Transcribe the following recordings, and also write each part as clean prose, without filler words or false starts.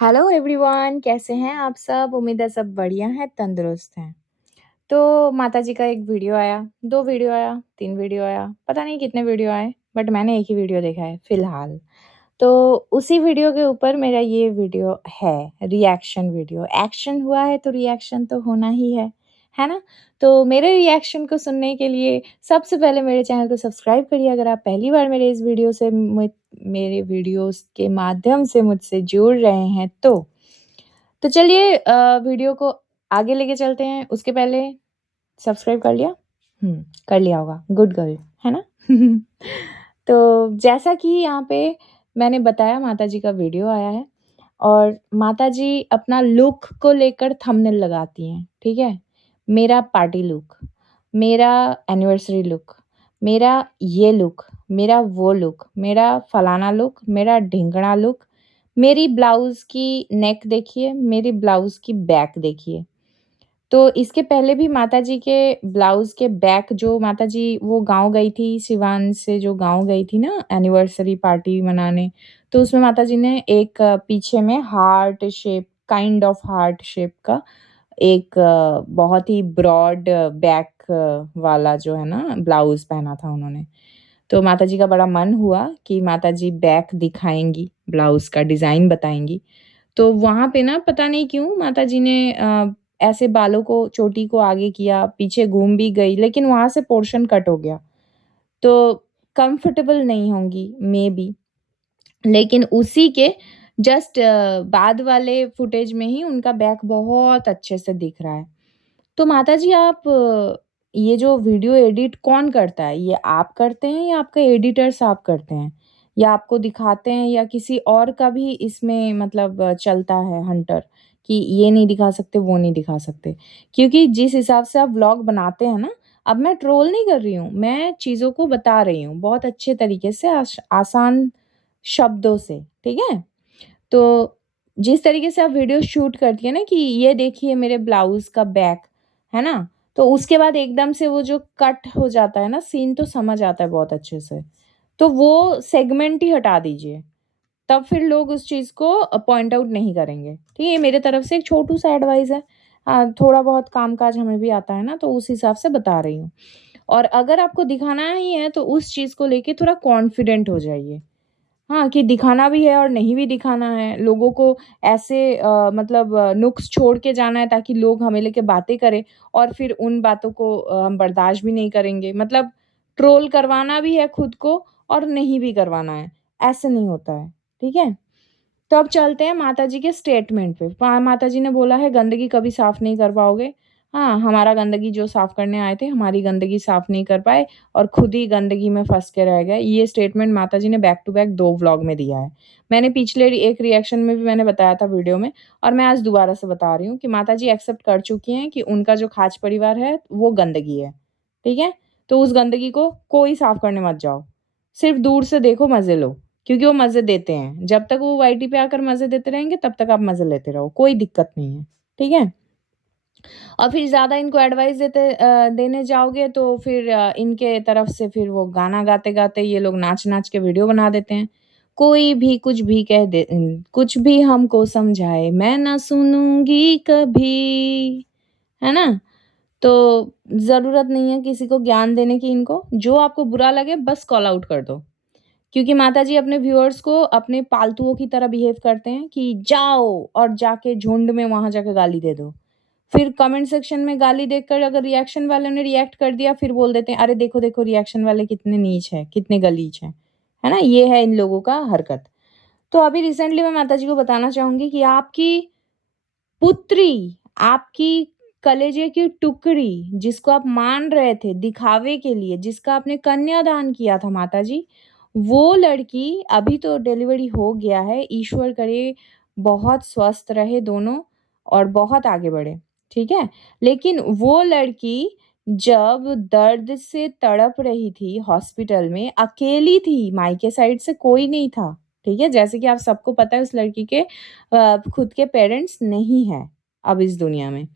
Hello everyone, कैसे हैं आप सब? उम्मीद है सब बढ़िया हैं, तंदुरुस्त हैं। तो माताजी का एक वीडियो आया, 2 वीडियो आया, 3 वीडियो आया, पता नहीं कितने वीडियो आए, बट मैंने एक ही वीडियो देखा है फ़िलहाल। तो उसी वीडियो के ऊपर मेरा ये वीडियो है, रिएक्शन वीडियो। एक्शन हुआ है तो रिएक्शन तो होना ही है ना? तो मेरे रिएक्शन को सुनने के लिए सबसे पहले मेरे चैनल को सब्सक्राइब करिए अगर आप पहली बार मेरे इस वीडियो से मेरे वीडियोज़ के माध्यम से मुझसे जुड़ रहे हैं तो। तो चलिए वीडियो को आगे लेके चलते हैं, उसके पहले सब्सक्राइब कर लिया? कर लिया होगा, गुड गर्ल, है ना? तो जैसा कि यहाँ पे मैंने बताया माताजी का वीडियो आया है और माताजी अपना लुक को लेकर थंबनेल लगाती हैं, ठीक है? मेरा पार्टी लुक, मेरा एनिवर्सरी लुक, मेरा ये लुक, मेरा वो लुक, मेरा फलाना लुक, मेरा ढिंगड़ा लुक, मेरी ब्लाउज़ की नेक देखिए, मेरी ब्लाउज़ की बैक देखिए। तो इसके पहले भी माताजी के ब्लाउज़ के बैक जो माताजी वो गाँव गई थी, सिवान से जो गाँव गई थी ना एनिवर्सरी पार्टी मनाने, तो उसमें माताजी ने एक पीछे में heart shape kind of heart shape का एक बहुत ही ब्रॉड बैक वाला जो है ना ब्लाउज़ पहना था उन्होंने। तो माताजी का बड़ा मन हुआ कि माताजी बैक दिखाएँगी, ब्लाउज़ का डिज़ाइन बताएँगी। तो वहाँ पे ना पता नहीं क्यों माताजी ने ऐसे बालों को चोटी को आगे किया, पीछे घूम भी गई, लेकिन वहाँ से पोर्शन कट हो गया। तो कंफर्टेबल नहीं होंगी मेबी, लेकिन उसी के जस्ट बाद वाले फुटेज में ही उनका बैक बहुत अच्छे से दिख रहा है। तो माताजी आप ये जो वीडियो एडिट कौन करता है? ये आप करते हैं या आपके एडिटर साहब करते हैं? या आपको दिखाते हैं या किसी और का भी इसमें मतलब चलता है हंटर कि ये नहीं दिखा सकते, वो नहीं दिखा सकते? क्योंकि जिस हिसाब से आप व्लॉग बनाते हैं ना, अब मैं ट्रोल नहीं कर रही हूँ, मैं चीज़ों को बता रही हूँ बहुत अच्छे तरीके से आसान शब्दों से, ठीक है? तो जिस तरीके से आप वीडियो शूट करती हैं ना कि ये देखिए मेरे ब्लाउज़ का बैक, है ना? तो उसके बाद एकदम से वो जो कट हो जाता है ना सीन तो समझ आता है बहुत अच्छे से। तो वो सेगमेंट ही हटा दीजिए, तब फिर लोग उस चीज़ को पॉइंट आउट नहीं करेंगे, ठीक है? ये मेरे तरफ से एक छोटू-सा एडवाइस है। थोड़ा बहुत काम-काज हमें भी आता है ना तो उस हिसाब से बता रही हूँ। और अगर आपको दिखाना ही है तो उस चीज़ को लेके थोड़ा कॉन्फिडेंट हो जाइए। हाँ, कि दिखाना भी है और नहीं भी दिखाना है। लोगों को ऐसे मतलब नुक्स छोड़ के जाना है ताकि लोग हमें लेके बातें करें और फिर उन बातों को हम बर्दाश्त भी नहीं करेंगे। मतलब ट्रोल करवाना भी है खुद को और नहीं भी करवाना है, ऐसे नहीं होता है, ठीक है? तो अब चलते हैं माताजी के स्टेटमेंट पे। माताजी ने बोला है गंदगी कभी साफ़ नहीं कर पाओगे। हाँ, हमारा गंदगी जो साफ़ करने आए थे, हमारी गंदगी साफ़ नहीं कर पाए और खुद ही गंदगी में फँस के रह गए। ये स्टेटमेंट माताजी ने बैक टू बैक 2 व्लॉग में दिया है। मैंने पिछले एक रिएक्शन में भी मैंने बताया था वीडियो में और मैं आज दोबारा से बता रही हूँ कि माताजी एक्सेप्ट कर चुकी हैं कि उनका जो खाच परिवार है, वो गंदगी है। ठीक है? तो उस गंदगी को कोई साफ़ करने मत जाओ। सिर्फ़ दूर से देखो, मज़े लो। क्योंकि वो मज़े देते हैं। जब तक वो वाईटी पे आकर मज़े देते रहेंगे, तब तक आप मज़े लेते रहो, कोई दिक्कत नहीं है, ठीक है? और फिर ज़्यादा इनको एडवाइस देने जाओगे तो फिर इनके तरफ से फिर वो गाना गाते-गाते ये लोग नाच-नाच के वीडियो बना देते हैं। कोई भी कुछ भी कह दे कुछ भी हमको समझाए, मैं ना सुनूँगी कभी, है ना? तो ज़रूरत नहीं है किसी को ज्ञान देने की इनको, जो आपको बुरा लगे बस कॉल आउट कर दो। क्योंकि माताजी अपने व्यूअर्स को अपने पालतुओं की तरह बिहेव करते हैं कि जाओ और जाके झुंड में वहाँ जाके गाली दे दो। फिर कमेंट सेक्शन में गाली देखकर अगर रिएक्शन वालों ने रिएक्ट कर दिया फिर बोल देते हैं, अरे देखो, देखो रिएक्शन वाले कितने नीच हैं, कितने गलीच हैं। है ना? ये है इन लोगों का हरकत। तो अभी रिसेंटली मैं माताजी को बताना चाहूँगी कि आपकी पुत्री, आपकी कलेजे की टुकड़ी जिसको आप मान रहे थे दिखावे के लिए, जिसका आपने कन्यादान किया था माताजी, वो लड़की अभी तो डिलीवरी हो गया है, ईश्वर करे बहुत स्वस्थ रहे दोनों और बहुत आगे बढ़े, ठीक है? लेकिन वो लड़की जब दर्द से तड़प रही थी हॉस्पिटल में, अकेली थी, मायके साइड से कोई नहीं था, ठीक है? जैसे कि आप सबको पता है उस लड़की के खुद के पेरेंट्स नहीं हैं अब इस दुनिया में।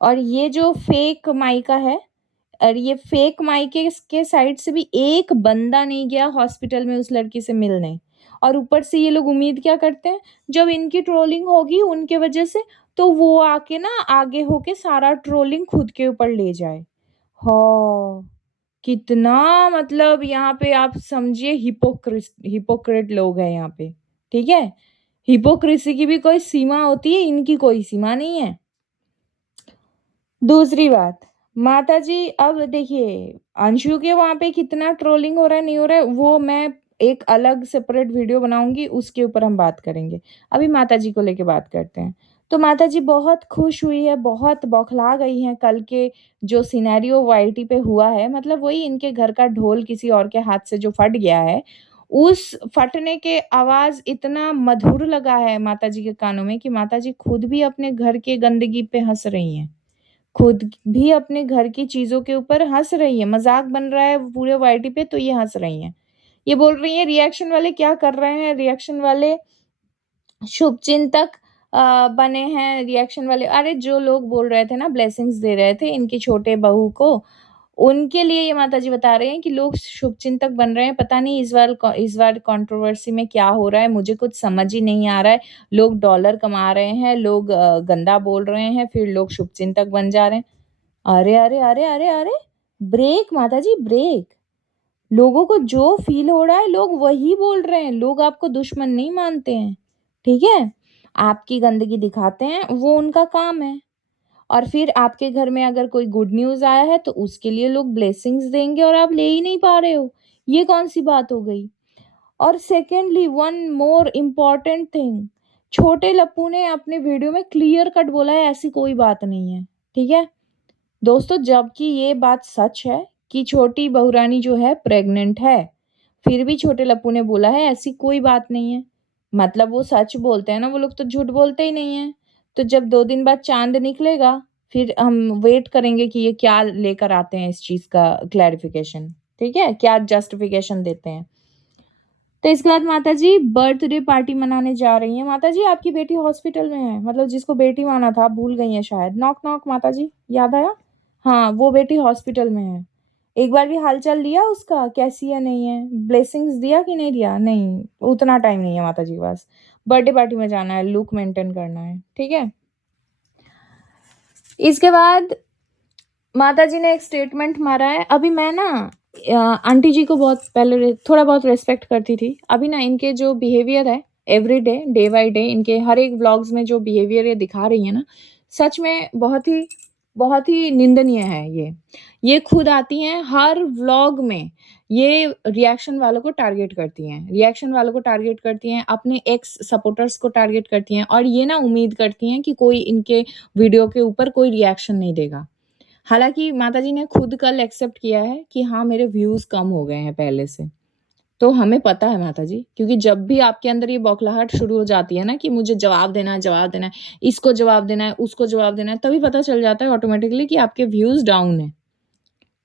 और ये जो फेक मायका है और ये फेक मायके के साइड से भी एक बंदा नहीं गया हॉस्पिटल में उस लड़की से मिलने। और ऊपर से ये लोग उम्मीद क्या करते हैं, जब इनकी ट्रोलिंग होगी उनके वजह से, तो वो आके ना आगे होके सारा ट्रोलिंग खुद के ऊपर ले जाए। हाँ, कितना मतलब यहाँ पे आप समझिए हिपोक्रेट लोग हैं यहाँ पे, ठीक है? हिपोक्रेसी की भी कोई सीमा होती है, इनकी कोई सीमा नहीं है। दूसरी बात, माताजी अब देखिए अंशु के वहाँ पे कितना ट्रोलिंग हो रहा है, नहीं हो रहा है, वो मैं एक अलग सेपरेट वीडियो बनाऊँगी, उसके ऊपर हम बात करेंगे। अभी माताजी को लेके बात करते हैं। तो माताजी बहुत खुश हुई है, बहुत बौखला गई हैं कल के जो सिनेरियो वाईटी पे हुआ है, मतलब वही इनके घर का ढोल किसी और के हाथ से जो फट गया है, उस फटने के आवाज़ इतना मधुर लगा है माताजी के कानों में कि माताजी खुद भी अपने घर के गंदगी पे हँस रही हैं। खुद भी अपने घर की चीज़ों के ऊपर हँस रही हैं, मज़ाक बन रहा है पूरे वाईटी पे तो ये हँस रही हैं। ये बोल रही हैं रिएक्शन वाले क्या कर रहे हैं, रिएक्शन वाले शुभचिंतक बने हैं, रिएक्शन वाले अरे जो लोग बोल रहे थे ना ब्लेसिंग्स दे रहे थे इनकी छोटे बहू को, उनके लिए ये माताजी बता रही हैं कि लोग शुभचिंतक बन रहे हैं। पता नहीं इस बार कंट्रोवर्सी में क्या हो रहा है, मुझे कुछ समझ ही नहीं आ रहा है। लोग डॉलर कमा रहे हैं, लोग गंदा बोल रहे हैं, फिर लोग शुभचिंतक बन जा रहे हैं। अरे, अरे, अरे, अरे, अरे! ब्रेक माताजी ब्रेक। लोगों को जो फ़ील हो रहा है लोग वही बोल रहे हैं, लोग आपको दुश्मन नहीं मानते हैं, ठीक है? आपकी गंदगी दिखाते हैं, वो उनका काम है और फिर आपके घर में अगर कोई गुड न्यूज़ आया है तो उसके लिए लोग ब्लेसिंग्स देंगे और आप ले ही नहीं पा रहे हो, ये कौन-सी बात हो गई? और secondly one more important thing, छोटे लप्पू ने अपने वीडियो में क्लियर कट बोला है ऐसी कोई बात नहीं है, ठीक है? दोस्तों जबकि ये बात सच है कि छोटी बहुरानी जो है प्रेग्नेंट है, फिर भी छोटे लप्पू ने बोला है ऐसी कोई बात नहीं है। मतलब वो सच बोलते हैं ना, वो लोग तो झूठ बोलते ही नहीं हैं। तो जब 2 दिन बाद चाँद निकलेगा, फिर हम वेट करेंगे कि ये क्या लेकर आते हैं इस चीज़ का क्लैरिफ़िकेशन, ठीक है? क्या जस्टिफ़िकेशन देते हैं। तो इसके बाद माताजी बर्थडे पार्टी मनाने जा रही हैं। माताजी आपकी बेटी हॉस्पिटल में है, मतलब जिसको बेटी माना था, आप भूल गई हैं शायद। नॉक नॉक माताजी, याद आया? हाँ, वो बेटी हॉस्पिटल में है। एक बार भी हाल-चाल लिया उसका, कैसी है, नहीं है? ब्लेसिंग्स दिया कि नहीं दिया? नहीं, उतना टाइम नहीं है माताजी के पास। बर्थडे पार्टी में जाना है, लुक मेंटेन करना है, ठीक है? इसके बाद माताजी ने एक स्टेटमेंट मारा है, अभी मैं ना आंटी जी को बहुत पहले थोड़ा बहुत रिस्पेक्ट करती थी। अभी ना इनके जो बिहेवियर है every day, day by day इनके हर एक व्लॉग्स में जो बिहेवियर ये दिखा रही हैं ना, सच में बहुत ही निंदनीय है ये। ये खुद आती हैं हर व्लॉग में, ये रिएक्शन वालों को टारगेट करती हैं। रिएक्शन वालों को टारगेट करती हैं, अपने एक्स सपोर्टर्स को टारगेट करती हैं और ये ना उम्मीद करती हैं कि कोई इनके वीडियो के ऊपर कोई रिएक्शन नहीं देगा। हालाँकि माताजी ने खुद कल एक्सेप्ट किया है कि हाँ, मेरे व्यूज़ कम हो गए हैं पहले से। तो हमें पता है माताजी, क्योंकि जब भी आपके अंदर ये बौखलाहट शुरू हो जाती है ना कि मुझे जवाब देना है, इसको जवाब देना है, उसको जवाब देना है, तभी पता चल जाता है ऑटोमैटिकली कि आपके व्यूज़ डाउन हैं।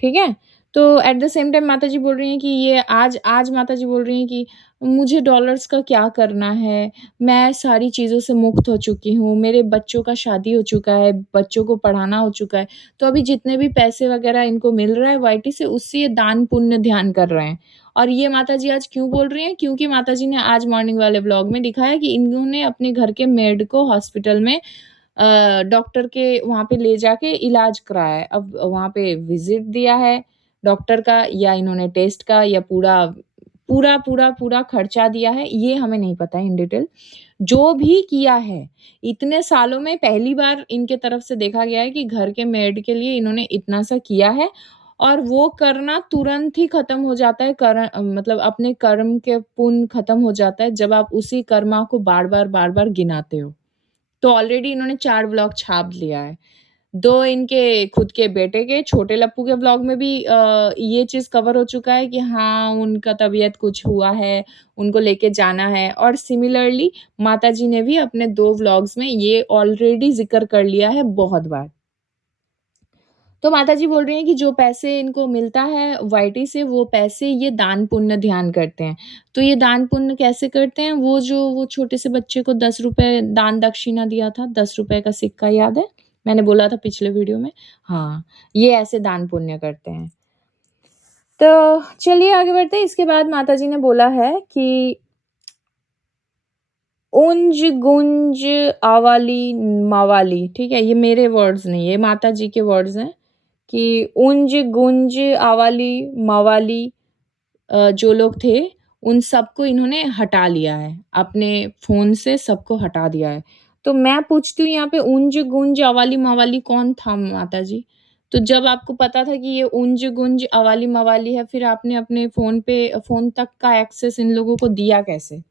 ठीक है? तो एट द सेम टाइम माताजी बोल रही हैं कि ये आज माताजी बोल रही हैं कि मुझे डॉलर्स का क्या करना है? मैं सारी चीज़ों से मुक्त हो चुकी हूँ, मेरे बच्चों का शादी हो चुका है, बच्चों को पढ़ाना हो चुका है, तो अभी जितने भी पैसे वग़ैरह इनको मिल रहा है वाईटी से उससे ये दान पुण्य ध्यान कर रहे हैं। और ये माताजी आज क्यों बोल रही हैं? क्योंकि माताजी ने आज मॉर्निंग वाले व्लॉग में दिखाया कि इन्होंने अपने घर के मेड को हॉस्पिटल में डॉक्टर के वहाँ पे ले जाके इलाज कराया है। अब वहाँ पे विज़िट दिया है डॉक्टर का या इन्होंने टेस्ट का या पूरा खर्चा दिया है, ये हमें नहीं पता है इन डिटेल। जो भी किया है, इतने सालों में पहली बार इनके तरफ से देखा गया है कि घर के मेड के लिए इन्होंने इतना सा किया है और वो करना तुरंत ही खत्म हो जाता है मतलब अपने कर्म के पुण्य खत्म हो जाता है जब आप उसी कर्मा को बार-बार गिनाते हो। तो ऑलरेडी इन्होंने 4 व्लॉग छाप लिया है। 2 इनके खुद के बेटे के छोटे लप्पू के व्लॉग में भी ये चीज़ कवर हो चुका है कि हाँ, उनका तबीयत कुछ हुआ है, उनको लेके जाना है और सिमिलरली माताजी ने भी अपने 2 व्लॉग्स में ये ऑलरेडी ज़िक्र कर लिया है बहुत बार। तो माताजी बोल रही हैं कि जो पैसे इनको मिलता है वाईटी से वो पैसे ये दान पुण्य ध्यान करते हैं। तो ये दान पुण्य कैसे करते हैं? वो छोटे से बच्चे को ₹10 दान दक्षिणा दिया था, ₹10 का सिक्का याद है? मैंने बोला था पिछले वीडियो में। हाँ, ये ऐसे दान पुण्य करते हैं। तो चलिए आगे बढ़ते हैं। इसके बाद माताजी ने बोला है कि ऊंज गुंज आवाली मावाली, ठीक है, ये मेरे वर्ड्स नहीं, ये माता जी के वर्ड्स हैं कि ऊंज गुंज आवाली मावाली जो लोग थे उन सबको इन्होंने हटा लिया है, अपने फ़ोन से सबको हटा दिया है। तो मैं पूछती हूँ यहाँ पे ऊंज गुंज आवाली मवाली कौन था माताजी? तो जब आपको पता था कि ये ऊंज गुंज आवाली मवाली है, फिर आपने अपने फ़ोन तक का एक्सेस इन लोगों को दिया कैसे?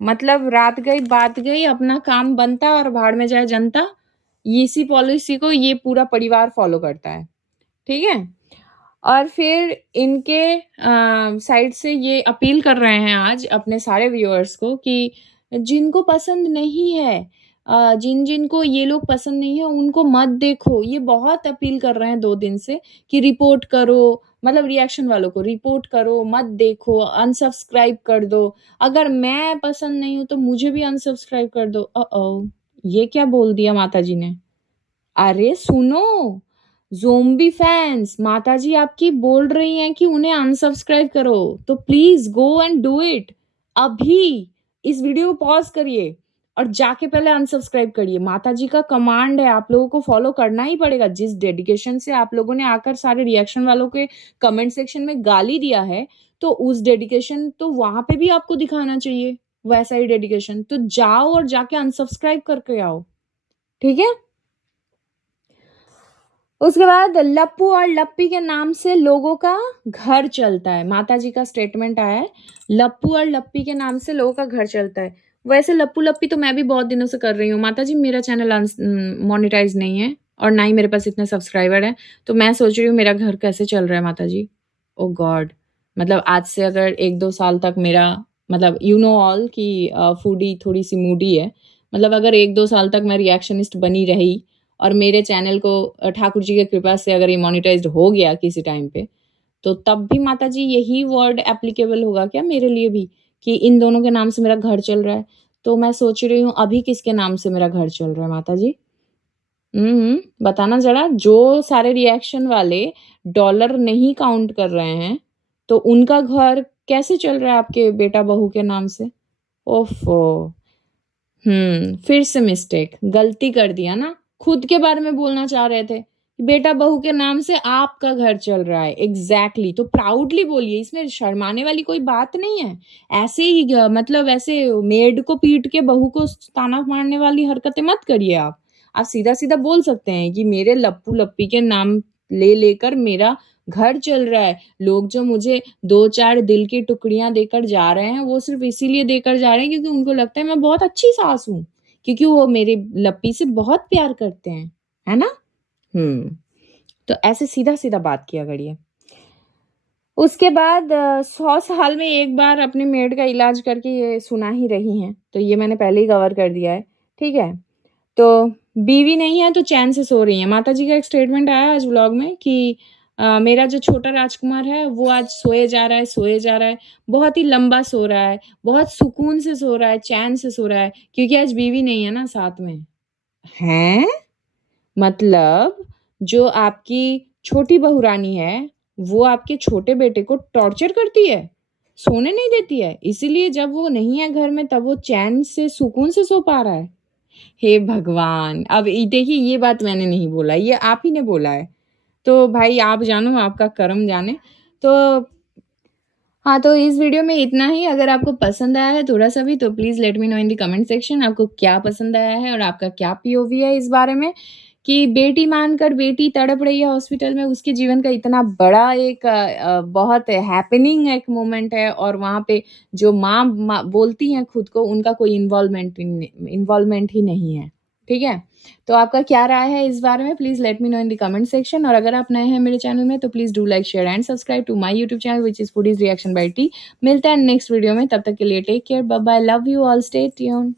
मतलब रात गई बात गई, अपना काम बनता और भाड़ में जाए जनता। इसी पॉलिसी को ये पूरा परिवार फ़ॉलो करता है, ठीक है? और फिर इनके साइड से ये अपील कर रहे हैं आज अपने सारे व्यूअर्स को कि जिनको पसंद नहीं है जिनको ये लोग पसंद नहीं है उनको मत देखो। ये बहुत अपील कर रहे हैं 2 दिन से कि रिपोर्ट करो, मतलब रिएक्शन वालों को रिपोर्ट करो, मत देखो, अनसब्सक्राइब कर दो। अगर मैं पसंद नहीं हूँ तो मुझे भी अनसब्सक्राइब कर दो। ये क्या बोल दिया माताजी ने? अरे सुनो! ज़ोंबी फैन्स, माताजी आपकी बोल रही हैं कि उन्हें अनसब्सक्राइब करो, तो please go and do it. अभी इस वीडियो को पॉज़ करिए और जाके पहले अनसब्सक्राइब करिए। माताजी का कमांड है, आप लोगों को फ़ॉलो करना ही पड़ेगा। जिस डेडिकेशन से आप लोगों ने आकर सारे रिएक्शन वालों के कमेंट सेक्शन में गाली दिया है, तो उस डेडिकेशन तो वहाँ पे भी आपको दिखाना चाहिए, वैसा ही डेडिकेशन। तो जाओ और जाके अनसब्सक्राइब करके आओ, ठीक है? उसके बाद लप्पू और लप्पी के नाम से लोगों का घर चलता है। माताजी का स्टेटमेंट आया है, लप्पू और लप्पी के नाम से लोगों का घर चलता है। वैसे लप्पू-लप्पी तो मैं भी बहुत दिनों से कर रही हूँ। माताजी मेरा चैनल मोनेटाइज़ नहीं है और ना ही मेरे पास इतने सब्सक्राइबर हैं। तो मैं सोच रही हूँ मेरा घर कैसे चल रहा है माताजी? ओह गॉड! मतलब आज से अगर 1-2 साल तक मेरा मतलब यू नो ऑल कि फूडी थोड़ी-सी मूडी है। मतलब अगर 1-2 साल तक मैं रिएक्शनिस्ट बनी रही और मेरे चैनल को ठाकुर जी की कृपा से अगर ये मोनेटाइज़्ड हो गया किसी टाइम पे, तो तब भी माताजी यही वर्ड एप्लीकेबल होगा क्या मेरे लिए भी कि इन दोनों के नाम से मेरा घर चल रहा है? तो मैं सोच रही हूँ अभी किसके नाम से मेरा घर चल रहा है माताजी? बताना ज़रा। जो सारे रिएक्शन वाले डॉलर नहीं काउंट कर रहे हैं, तो उनका घर कैसे चल रहा है आपके बेटा-बहू के नाम से? ओफ़ो! फिर से मिस्टेक, गलती कर दिया ना, खुद के बारे में बोलना चाह रहे थे, बेटा-बहू के नाम से आपका घर चल रहा है, एग्ज़ैक्टली तो प्राउडली बोलिए, इसमें शर्माने वाली कोई बात नहीं है। ऐसे ही मतलब ऐसे मेड को पीट के बहू को ताना मारने वाली हरकतें मत करिए आप। आप सीधा-सीधा बोल सकते हैं कि मेरे लप्पू-लप्पी के नाम ले लेकर मेरा घर चल रहा है। लोग जो मुझे 2-4 दिल की टुकड़ियाँ देकर जा रहे हैं, वो सिर्फ़ इसीलिए देकर जा रहे हैं क्योंकि उनको लगता है मैं बहुत अच्छी सास हूँ, क्योंकि वो मेरे लप्पी से बहुत प्यार करते हैं, है ना? हुँ, तो ऐसे सीधा-सीधा बात किया करिए। उसके बाद 100 साल में एक बार अपनी मेड का इलाज करके ये सुना ही रही हैं, तो ये मैंने पहले ही कवर कर दिया है, ठीक है? तो बीवी नहीं है तो चैन से सो रही हैं। माताजी का एक स्टेटमेंट आया आज व्लॉग में कि मेरा जो छोटा राजकुमार है वो आज सोए जा रहा है, सोए जा रहा है, बहुत ही लंबा सो रहा है, बहुत सुकून से सो रहा है, चैन से सो रहा है, क्योंकि आज बीवी नहीं है ना साथ में। हैं? मतलब जो आपकी छोटी बहू रानी है, वो आपके छोटे बेटे को टॉर्चर करती है, सोने नहीं देती है, इसीलिए जब वो नहीं है घर में तब वो चैन से, सुकून से सो पा रहा है। हे भगवान! अब देखिए ये बात मैंने नहीं बोला, ये आप ही ने बोला है। तो भाई आप जानो आपका कर्म जाने। तो हाँ, तो इस वीडियो में इतना ही। अगर आपको पसंद आया है थोड़ा-सा भी तो please let me know in the comment section आपको क्या पसंद आया है और आपका क्या पीओवी है इस बारे में कि बेटी मानकर बेटी तड़प रही है हॉस्पिटल में, उसके जीवन का इतना बड़ा एक बहुत हैपनिंग एक मोमेंट है और वहाँ पे जो माँ बोलती हैं खुद को उनका कोई इन्वॉल्वमेंट ही नहीं है, ठीक है? तो आपका क्या राय है इस बारे में please let me know in the comment section और अगर आप नए हैं मेरे चैनल में तो please do like, share and subscribe to my YouTube channel which is foodies reaction by T. मिलते हैं नेक्स्ट वीडियो में, तब तक के लिए take care, bye bye, love you all, stay tuned.